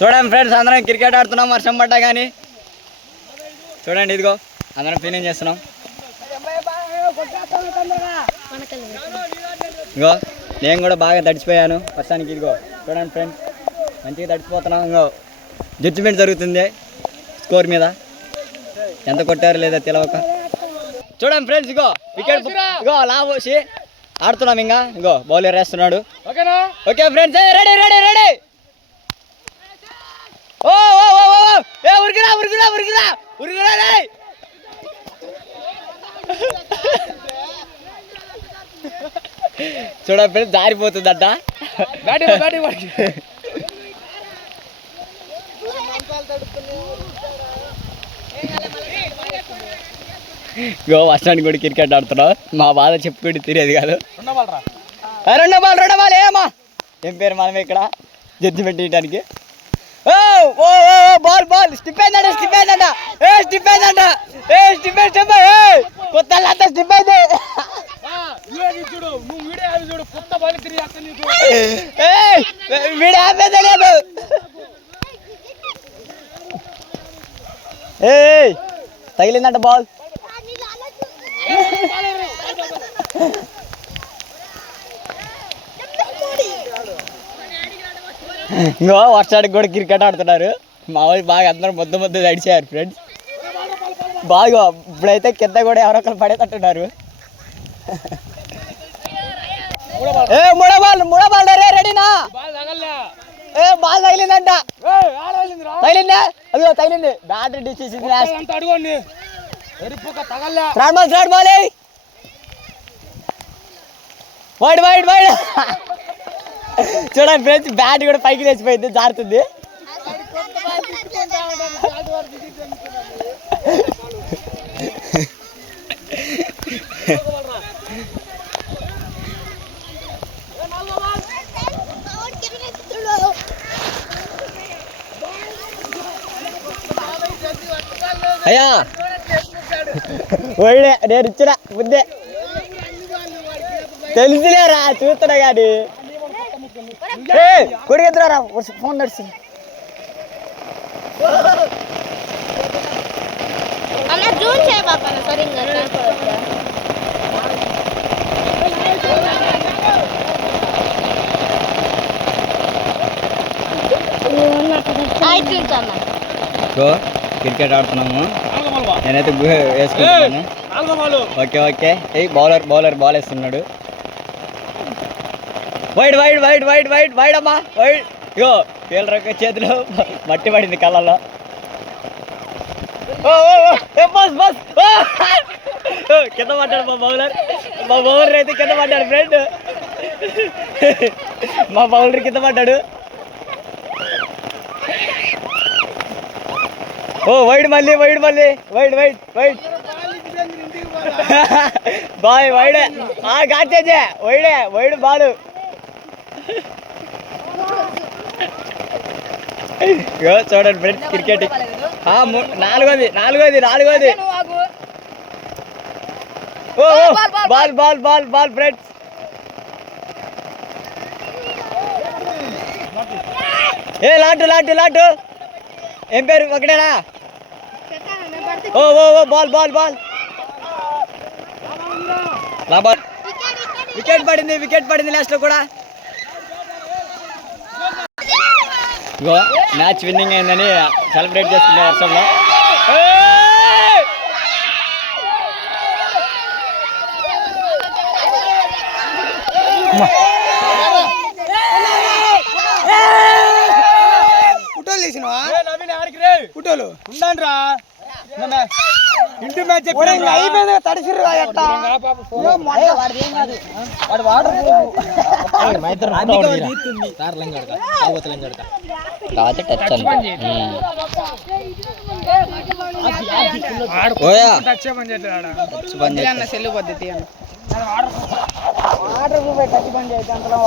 చూడండి ఫ్రెండ్స్, అందరం క్రికెట్ ఆడుతున్నాం వర్షం పడ్డా కానీ. చూడండి ఇదిగో అందరం ఫీలింగ్ చేస్తున్నాం. ఇగో నేను కూడా బాగా తడిచిపోయాను వర్షానికి. ఇదిగో చూడండి ఫ్రెండ్స్, మంచిగా తడిచిపోతున్నాం. ఇంకో జడ్జిమెంట్ జరుగుతుంది స్కోర్ మీద, ఎంత కొట్టారు లేదా తెలవక. చూడండి ఫ్రెండ్స్, ఇగో వికెట్ ఇగో అలా పోసి ఆడుతున్నాం. ఇంకా ఇగో బౌలర్ వేస్తున్నాడు. Okay friends, ready ready ready. ఓ ఓ ఓ ఓ ఏ ఉరికిరా ఉరికిరా ఉరికిరా ఉరికిరా రే. చూడ ఫ్రెండ్స్, జారిపోతుందట బ్యాటింగ్ బ్యాటింగ్. గో వర్షానికి కూడా క్రికెట్ ఆడుతున్నావు. మా బాధ చెప్పుకుంటే తిరిగేది కాదు. రెండో బాల్ ఏమా ఏం పేరు మనం ఇక్కడ జడ్జిమెంట్ ఇవ్వడానికి. బాల్ బాల్ స్టిప్ అయిందంట స్టిప్ అయిందంట స్టిప్ అయిందంట స్టిప్ స్టిప్ కొత్త స్టిప్ అయింది. వీడియో ఆపే తెలియదు. తగిలిందంట బాల్. ఇంకో వర్షానికి కూడా క్రికెట్ ఆడుతున్నారు. మా వాళ్ళు బాగా అందరూ ముద్ద తడిచారు ఫ్రెండ్స్. బాగా ఇప్పుడైతే కింద కూడా ఎవరో ఒకరు పడేటట్టున్నారు. మూడో బాల్ రెడీనా? బాల్ తగిలిందంట. తగిలిందా? అదిగో తగిలింది. Battery decision wide wide wide. చూడండి ఫ్రెండ్స్, బ్యాట్ కూడా పైకి లేచిపోయింది, జారుతుంది. అయ్యా వైడే నేను ఇచ్చిన బుద్ధే తెలుసులేరా, చూస్తున్నా కానీ కొడుకెత్తురా ఫోన్ నడుస్తుంది. క్రికెట్ ఆడుతున్నాము. నేనైతే వేసుకుంటున్నాను. Okay okay. బౌలర్ బాల్ వేస్తున్నాడు. Wide wide wide wide wide wide అమ్మా వైడ్. ఇగో ఫీల్డర్ యొక్క చేతిలో మట్టి పడింది కళ్ళలో. కింద పడ్డాడు మా బౌలర్ అయితే కింద పడ్డాడు ఫ్రెండ్. మా బౌలర్ కింద పడ్డాడు. వైడ్ మళ్ళీ వైడ్ మళ్ళీ వైడ్ వైడ్ వైడ్ బాయ్ వైడే కాచేజే వైడే వైడ్ బాలు. చూడండి ఫ్రెండ్స్, క్రికెట్ నాలుగోది ball ball ball ball friends. లాటు ఏం పేరు ఒకటేనా? బాల్ బాల్ బాల్ వికెట్ పడింది లాస్ట్ లో కూడా. ఇగో మ్యాచ్ విన్నింగ్ అయిందని సెలబ్రేట్ చేస్తున్నా వర్షంలో. ఫోటోలు తీసినవా? ఫోటోలు ఉండండి రా. ఇంటి మ్యాచ్ అయిపోయింది, తడిసిర్రు సెల్లు పద్ధతి ఆర్డర్ టచ్ బంద్ అయితే అంతలో